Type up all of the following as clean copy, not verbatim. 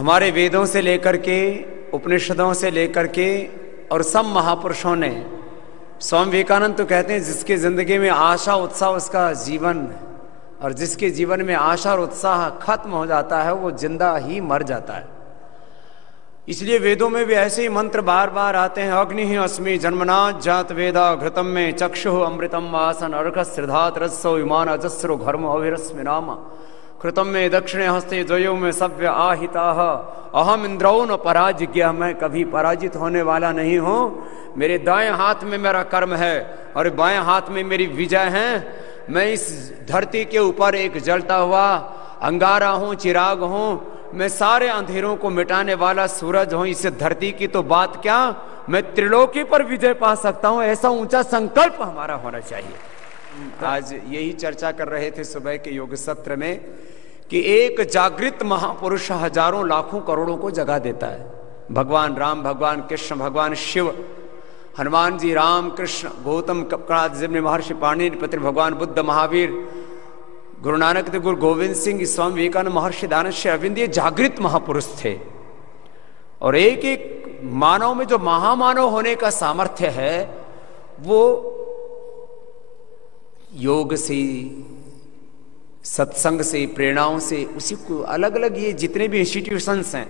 हमारे वेदों से लेकर के, उपनिषदों से लेकर के और सब महापुरुषों ने, स्वामी विवेकानंद तो कहते हैं जिसके जिंदगी में आशा उत्साह उसका जीवन, और जिसके जीवन में आशा और उत्साह खत्म हो जाता है वो जिंदा ही मर जाता है। इसलिए वेदों में भी ऐसे ही मंत्र बार बार आते हैं। अग्नि ही अस्मि जन्मनाथ जात वेदा घृतम में चक्षु अमृतम वासन अर्घ श्रद्धात रजसो विमान अजस्रो घर्म अभिरस्मि नाम कृतम में दक्षिणे हस्ते जयो में सव्य आहिता अहम इंद्रौ न पराजिज्ञ, मैं कभी पराजित होने वाला नहीं हूँ। मेरे दाएं हाथ में मेरा कर्म है और बाएं हाथ में मेरी विजय है। मैं इस धरती के ऊपर एक जलता हुआ अंगारा हूँ, चिराग हूँ। मैं सारे अंधेरों को मिटाने वाला सूरज हूँ। इस धरती की तो बात क्या, मैं त्रिलोकी पर विजय पा सकता हूँ। ऐसा ऊंचा संकल्प हमारा होना चाहिए। आज यही चर्चा कर रहे थे सुबह के योग सत्र में कि एक जागृत महापुरुष हजारों लाखों करोड़ों को जगा देता है। भगवान राम, भगवान कृष्ण, भगवान शिव, हनुमान जी, राम कृष्ण, गौतम कपिल महर्षि पाणिनि, पत्र भगवान बुद्ध, महावीर, गुरु नानक देव, गुरु गोविंद सिंह, स्वामी विवेकानंद, महर्षि दयानंद श्री अरविंद, ये जागृत महापुरुष थे। और एक एक मानव में जो महामानव होने का सामर्थ्य है वो योग से, सत्संग से, प्रेरणाओं से, उसी को अलग अलग ये जितने भी इंस्टीट्यूशंस हैं,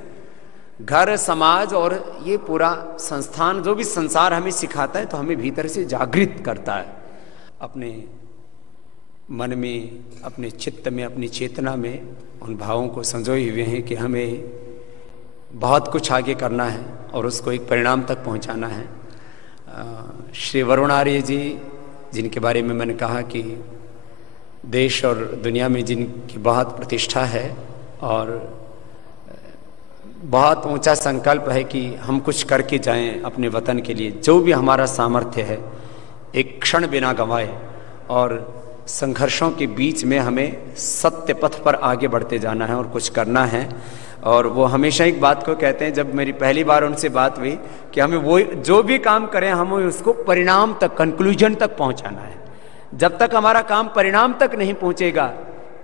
घर, समाज और ये पूरा संस्थान, जो भी संसार हमें सिखाता है तो हमें भीतर से जागृत करता है। अपने मन में, अपने चित्त में, अपनी चेतना में उन भावों को संजोए हुए हैं कि हमें बहुत कुछ आगे करना है और उसको एक परिणाम तक पहुंचाना है। श्री वरुण आर्य जी, जिनके बारे में मैंने कहा कि देश और दुनिया में जिनकी बहुत प्रतिष्ठा है और बहुत ऊंचा संकल्प है कि हम कुछ करके जाएं अपने वतन के लिए, जो भी हमारा सामर्थ्य है एक क्षण बिना गंवाए, और संघर्षों के बीच में हमें सत्य पथ पर आगे बढ़ते जाना है और कुछ करना है। और वो हमेशा एक बात को कहते हैं, जब मेरी पहली बार उनसे बात हुई, कि हमें वो जो भी काम करें हमें उसको परिणाम तक, कंक्लूजन तक पहुंचाना है। जब तक हमारा काम परिणाम तक नहीं पहुंचेगा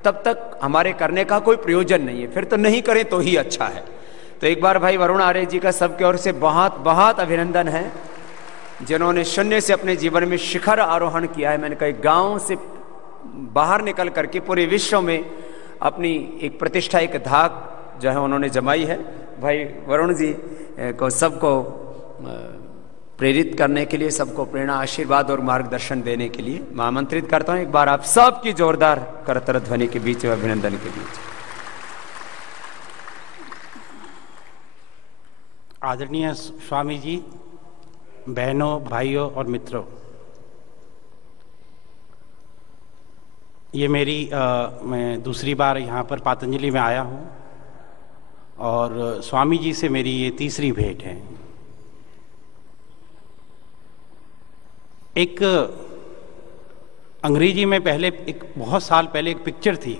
तब तक हमारे करने का कोई प्रयोजन नहीं है, फिर तो नहीं करें तो ही अच्छा है। तो एक बार भाई वरुण आर्य जी का सबके ओर से बहुत बहुत अभिनंदन है, जिन्होंने शून्य से अपने जीवन में शिखर आरोहण किया है। मैंने कहा गांव से बाहर निकल करके पूरे विश्व में अपनी एक प्रतिष्ठा, एक धाक जो है उन्होंने जमाई है। भाई वरुण जी को सबको प्रेरित करने के लिए, सबको प्रेरणा, आशीर्वाद और मार्गदर्शन देने के लिए मैं आमंत्रित करता हूं। एक बार आप सबकी जोरदार करताल ध्वनि के बीच, अभिनंदन के बीच। आदरणीय स्वामी जी, बहनों, भाइयों और मित्रों, ये मेरी मैं दूसरी बार यहाँ पर पातंजलि में आया हूँ और स्वामी जी से मेरी ये तीसरी भेंट है। एक अंग्रेजी में पहले, एक बहुत साल पहले एक पिक्चर थी,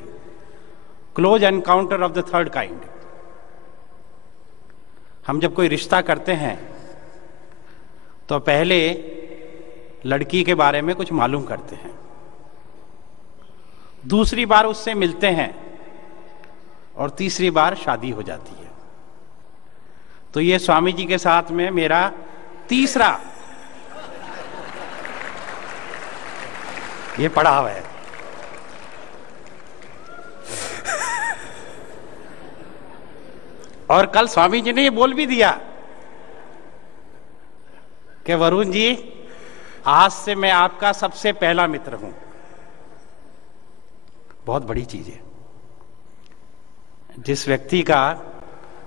close encounter of the third kind. हम जब कोई रिश्ता करते हैं तो पहले लड़की के बारे में कुछ मालूम करते हैं, दूसरी बार उससे मिलते हैं और तीसरी बार शादी हो जाती है। तो ये स्वामी जी के साथ में मेरा तीसरा ये पड़ाव है। और कल स्वामी जी ने ये बोल भी दिया कि वरुण जी, आज से मैं आपका सबसे पहला मित्र हूं। बहुत बड़ी चीज है। जिस व्यक्ति का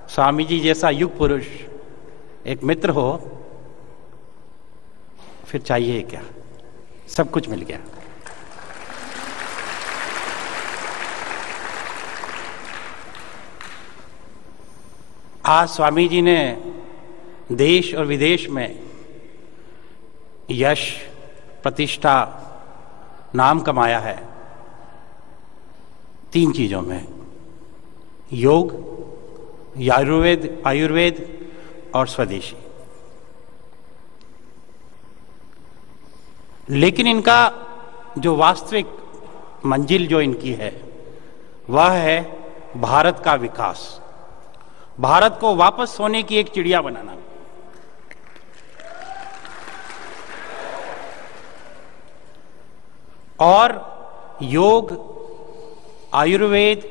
स्वामी जी जैसा युग पुरुष एक मित्र हो, फिर चाहिए क्या, सब कुछ मिल गया। आज स्वामी जी ने देश और विदेश में यश, प्रतिष्ठा, नाम कमाया है तीन चीजों में, योग, आयुर्वेद और स्वदेशी। लेकिन इनका जो वास्तविक मंजिल जो इनकी है वह है भारत का विकास, भारत को वापस सोने की एक चिड़िया बनाना। और योग, आयुर्वेद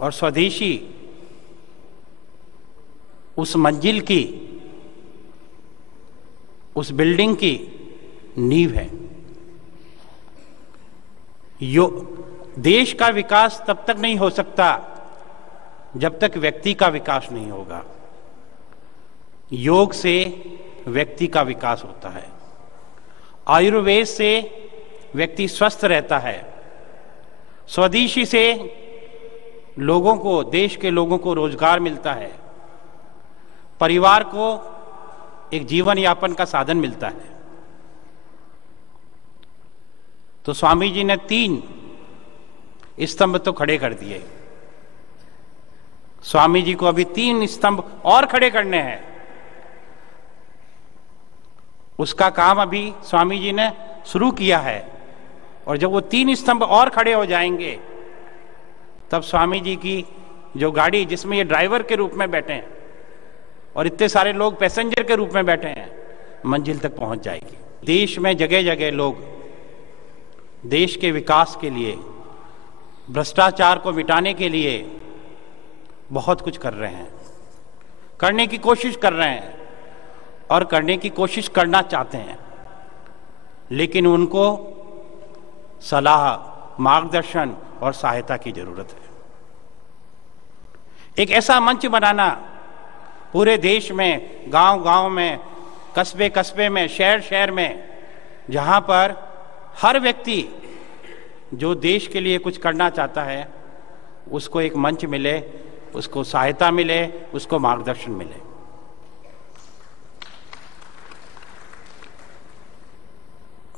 और स्वदेशी उस मंजिल की, उस बिल्डिंग की नींव है। देश का विकास तब तक नहीं हो सकता जब तक व्यक्ति का विकास नहीं होगा। योग से व्यक्ति का विकास होता है, आयुर्वेद से व्यक्ति स्वस्थ रहता है, स्वदेशी से लोगों को, देश के लोगों को रोजगार मिलता है, परिवार को एक जीवन यापन का साधन मिलता है। तो स्वामी जी ने 3 स्तंभ तो खड़े कर दिए। स्वामी जी को अभी 3 स्तंभ और खड़े करने हैं। उसका काम अभी स्वामी जी ने शुरू किया है, और जब वो 3 स्तंभ और खड़े हो जाएंगे तब स्वामी जी की जो गाड़ी, जिसमें ये ड्राइवर के रूप में बैठे हैं और इतने सारे लोग पैसेंजर के रूप में बैठे हैं, मंजिल तक पहुंच जाएगी। देश में जगह जगह लोग देश के विकास के लिए, भ्रष्टाचार को मिटाने के लिए बहुत कुछ कर रहे हैं, करने की कोशिश कर रहे हैं और करने की कोशिश करना चाहते हैं, लेकिन उनको सलाह, मार्गदर्शन और सहायता की जरूरत है। एक ऐसा मंच बनाना पूरे देश में, गांव-गांव में, कस्बे-कस्बे में, शहर-शहर में, जहां पर हर व्यक्ति जो देश के लिए कुछ करना चाहता है उसको एक मंच मिले, उसको सहायता मिले, उसको मार्गदर्शन मिले।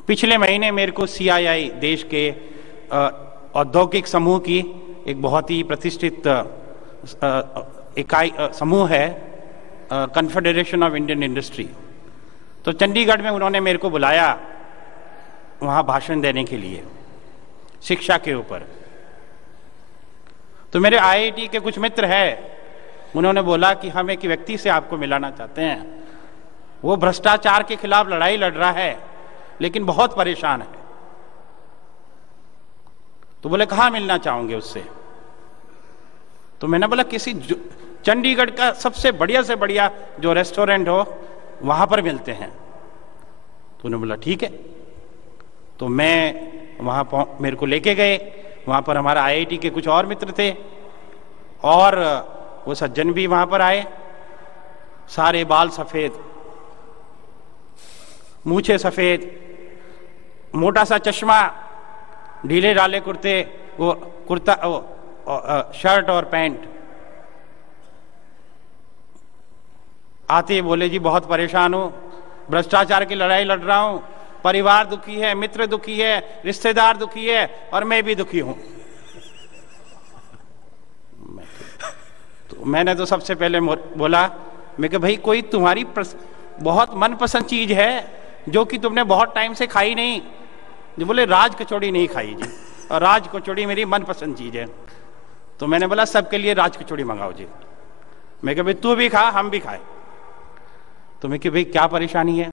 पिछले महीने मेरे को CII, देश के औद्योगिक समूह की एक बहुत ही प्रतिष्ठित इकाई समूह है, कन्फेडरेशन ऑफ इंडियन इंडस्ट्री, तो चंडीगढ़ में उन्होंने मेरे को बुलाया वहाँ भाषण देने के लिए शिक्षा के ऊपर। तो मेरे IIT के कुछ मित्र हैं, उन्होंने बोला कि हम एक व्यक्ति से आपको मिलाना चाहते हैं, वो भ्रष्टाचार के खिलाफ लड़ाई लड़ रहा है लेकिन बहुत परेशान है। तो बोले कहाँ मिलना चाहोगे उससे? तो मैंने बोला किसी चंडीगढ़ का सबसे बढ़िया से बढ़िया जो रेस्टोरेंट हो वहां पर मिलते हैं। तो उन्होंने बोला ठीक है। तो मैं वहां मेरे को लेके गए, वहां पर हमारा IIT के कुछ और मित्र थे और वो सज्जन भी वहां पर आए, सारे बाल सफेद, मूछे सफेद, मोटा सा चश्मा, ढीले ढाले कुर्ते, वो कुर्ता, शर्ट और पैंट। आते बोले जी बहुत परेशान हूं, भ्रष्टाचार की लड़ाई लड़ रहा हूं, परिवार दुखी है, मित्र दुखी है, रिश्तेदार दुखी है और मैं भी दुखी हूं। तो मैंने तो सबसे पहले बोला, मैं कि भाई कोई तुम्हारी बहुत मनपसंद चीज है जो कि तुमने बहुत टाइम से खाई नहीं? जो बोले राज कचौड़ी नहीं खाई जी, और राज कचौड़ी मेरी मनपसंद चीज है। तो मैंने बोला सबके लिए राज कचौड़ी मंगाओ जी। मैं कहा भाई तू भी खा, हम भी खाए। तो मैं कि भाई क्या परेशानी है?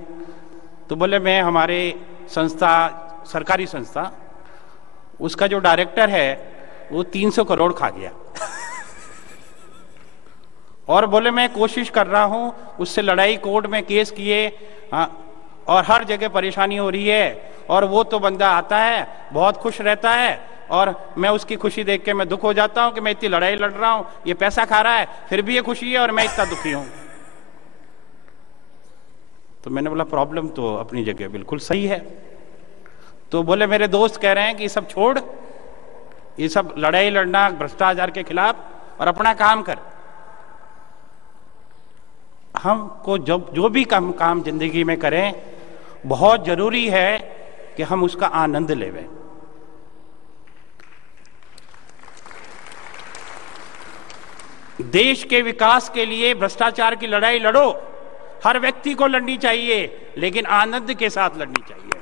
तो बोले मैं हमारे संस्था, सरकारी संस्था, उसका जो डायरेक्टर है वो 300 करोड़ खा गया और बोले मैं कोशिश कर रहा हूं उससे लड़ाई, कोर्ट में केस किए, और हर जगह परेशानी हो रही है, और वो तो बंदा आता है बहुत खुश रहता है और मैं उसकी खुशी देख के मैं दुख हो जाता हूं कि मैं इतनी लड़ाई लड़ रहा हूं, ये पैसा खा रहा है, फिर भी ये खुशी है और मैं इतना दुखी हूं। तो मैंने बोला प्रॉब्लम तो अपनी जगह बिल्कुल सही है। तो बोले मेरे दोस्त कह रहे हैं कि ये सब छोड़, ये सब लड़ाई लड़ना भ्रष्टाचार के खिलाफ, और अपना काम कर। हमको जो भी काम जिंदगी में करें, बहुत जरूरी है कि हम उसका आनंद लेवें। देश के विकास के लिए भ्रष्टाचार की लड़ाई लड़ो, हर व्यक्ति को लड़नी चाहिए, लेकिन आनंद के साथ लड़नी चाहिए,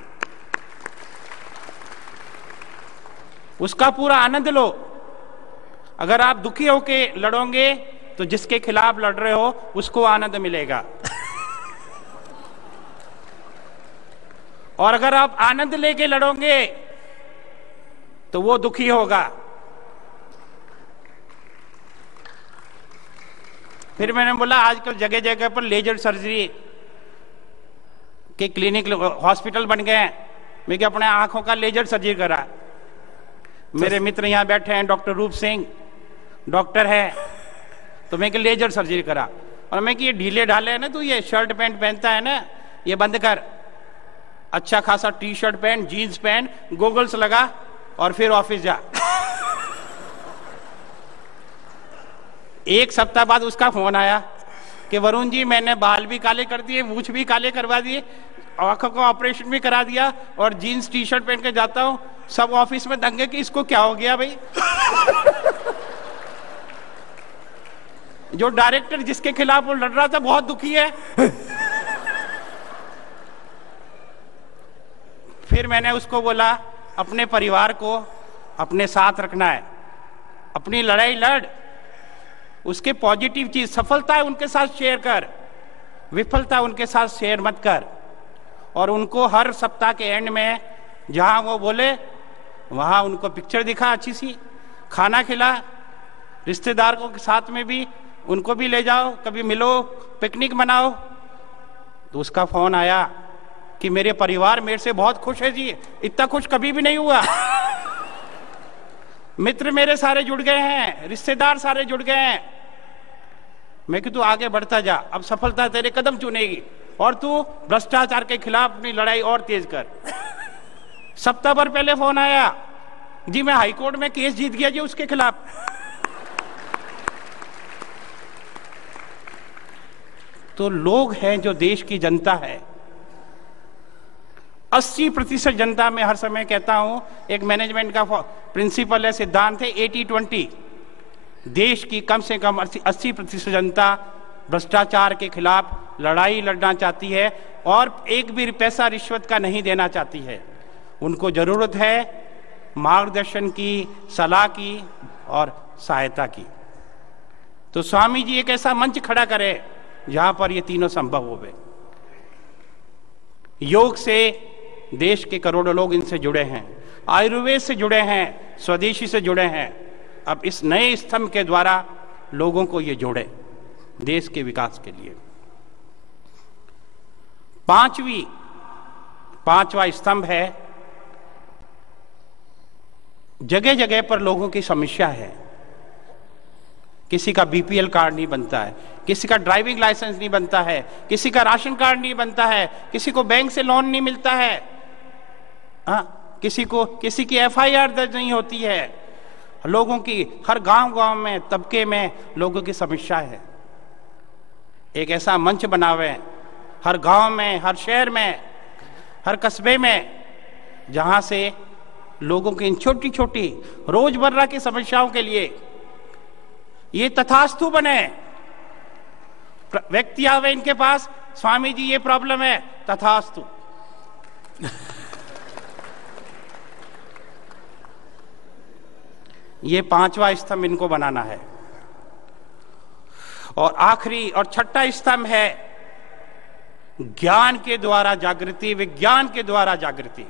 उसका पूरा आनंद लो। अगर आप दुखी होके लड़ोगे तो जिसके खिलाफ लड़ रहे हो उसको आनंद मिलेगा, और अगर आप आनंद लेके लड़ोगे तो वो दुखी होगा। फिर मैंने बोला आजकल जगह जगह पर लेजर सर्जरी के क्लिनिक, हॉस्पिटल बन गए हैं। मैं अपने आंखों का लेजर सर्जरी करा। मेरे मित्र यहां बैठे हैं, डॉक्टर रूप सिंह डॉक्टर है, तो मैं लेजर सर्जरी करा। और मैं कि ये ढीले ढाले है ना, तू ये शर्ट पैंट पहनता है ना, ये बंद कर, अच्छा खासा टी शर्ट पहन, जीन्स पहन, गोगल्स लगा और फिर ऑफिस जा। एक सप्ताह बाद उसका फोन आया कि वरुण जी मैंने बाल भी काले कर दिए, मूछ भी काले करवा दिए, आंखों का ऑपरेशन भी करा दिया, और जीन्स टी शर्ट पहन के जाता हूं। सब ऑफिस में दंगे कि इसको क्या हो गया भाई। जो डायरेक्टर जिसके खिलाफ वो लड़ रहा था बहुत दुखी है। फिर मैंने उसको बोला अपने परिवार को अपने साथ रखना है, अपनी लड़ाई लड़, उसके पॉजिटिव चीज, सफलता है उनके साथ शेयर कर, विफलता उनके साथ शेयर मत कर। और उनको हर सप्ताह के एंड में जहां वो बोले वहां उनको पिक्चर दिखा, अच्छी सी खाना खिला, रिश्तेदारों के साथ में भी उनको भी ले जाओ, कभी मिलो, पिकनिक मनाओ। तो उसका फोन आया कि मेरे परिवार मेरे से बहुत खुश है जी, इतना खुश कभी भी नहीं हुआ। मित्र मेरे सारे जुड़ गए हैं, रिश्तेदार सारे जुड़ गए हैं। मैं कि तू आगे बढ़ता जा, अब सफलता तेरे कदम चुनेगी, और तू भ्रष्टाचार के खिलाफ अपनी लड़ाई और तेज कर। सप्ताह भर पहले फोन आया जी मैं हाईकोर्ट में केस जीत गया जी उसके खिलाफ। तो लोग हैं जो देश की जनता है, 80% जनता। में हर समय कहता हूं एक मैनेजमेंट का प्रिंसिपल है, सिद्धांत है 80-20। देश की कम से कम 80% जनता भ्रष्टाचार के खिलाफ लड़ाई लड़ना चाहती है, और एक भी पैसा रिश्वत का नहीं देना चाहती है। उनको जरूरत है मार्गदर्शन की, सलाह की और सहायता की। तो स्वामी जी एक ऐसा मंच खड़ा करे जहां पर ये तीनों संभव होवे। योग से देश के करोड़ों लोग इनसे जुड़े हैं, आयुर्वेद से जुड़े हैं, स्वदेशी से जुड़े हैं। अब इस नए स्तंभ के द्वारा लोगों को ये जोड़े देश के विकास के लिए। पांचवा स्तंभ है, जगह जगह पर लोगों की समस्या है। किसी का बीपीएल कार्ड नहीं बनता है, किसी का ड्राइविंग लाइसेंस नहीं बनता है, किसी का राशन कार्ड नहीं बनता है, किसी को बैंक से लोन नहीं मिलता है, किसी की एफआईआर दर्ज नहीं होती है। लोगों की हर गांव में, तबके में लोगों की समस्या है। एक ऐसा मंच बनावे हर गांव में, हर शहर में, हर कस्बे में, जहां से लोगों की इन छोटी छोटी रोजमर्रा की समस्याओं के लिए ये तथास्तु बने। व्यक्ति आवे इनके पास, स्वामी जी ये प्रॉब्लम है, तथास्तु। ये पांचवा स्तंभ इनको बनाना है। और आखिरी और छठा स्तंभ है ज्ञान के द्वारा जागृति, विज्ञान के द्वारा जागृति।